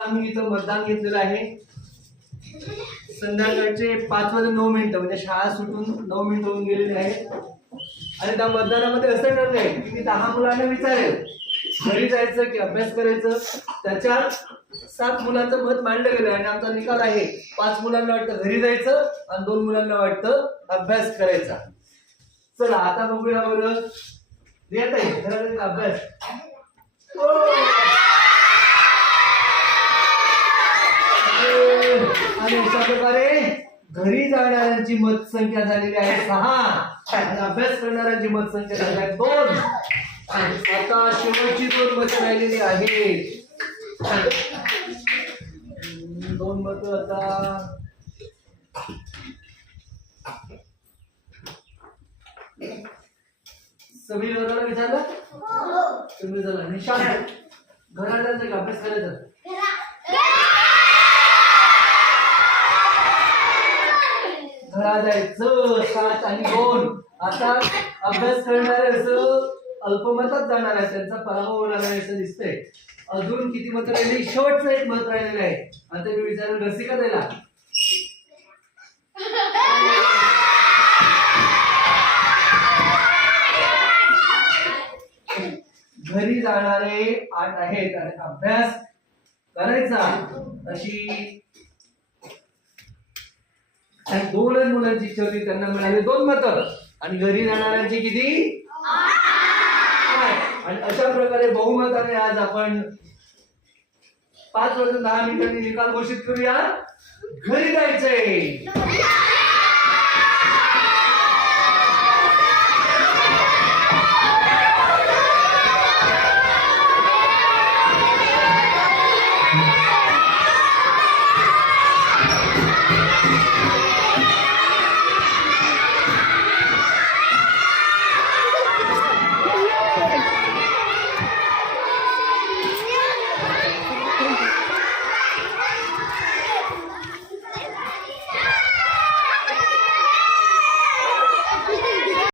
आम्ही इथं मतदान घेतलेलं आहे. संध्याकाळचे 5:09 म्हणजे शाळा सुटून 9 मिनिटं होऊन गेलेली आहेत. आणि त्या मतदानामध्ये असं ठरलंय की मी 10 मुलांना विचारेल घरी जायचं की अभ्यास करायचं. त्याच्यात 7 मुलांचं मत मांडलं गेलं आणि आमचा निकाल आहे 5 मुलांना वाटतं घरी जायचं आणि 2 मुलांना वाटतं अभ्यास करायचा. चला आता बघूया बरं येत आहे खरं अभ्यास. आणि अशा प्रकारे घरी जाणाऱ्यांची मतसंख्या झालेली आहे 6 आणि अभ्यास करणाऱ्यांची मतसंख्या झाली आहे 2. आता शेवटची 2 मतं राहिलेली आहेत. 2 मतं आता समीर दादाला विचारलं. तुम्ही झाला निशांत घरात जायचं का अभ्यास करायचा. घरा जायचं 7 आणि 2. आता अभ्यास करणारे असं अल्पमतात जाणार आहे त्यांचा पराभव होणार आहे असं दिसतंय. अजून किती मत राहिली. शेवटचं एक मत राहिलेलं आहे. आता मी विचारेल रसिका द्यायला घरी जाणारे 8 आहेत आणि अभ्यास करायचा अशी 2 मुलांची इच्छा होती. त्यांना मिळाले 2 मतं आणि घरी जाणाऱ्यांची किती 8. आणि अशा प्रकारे बहुमताने आज आपण 5 वाजून 10 मिनिटांनी निकाल घोषित करूया. घरी जायचंय.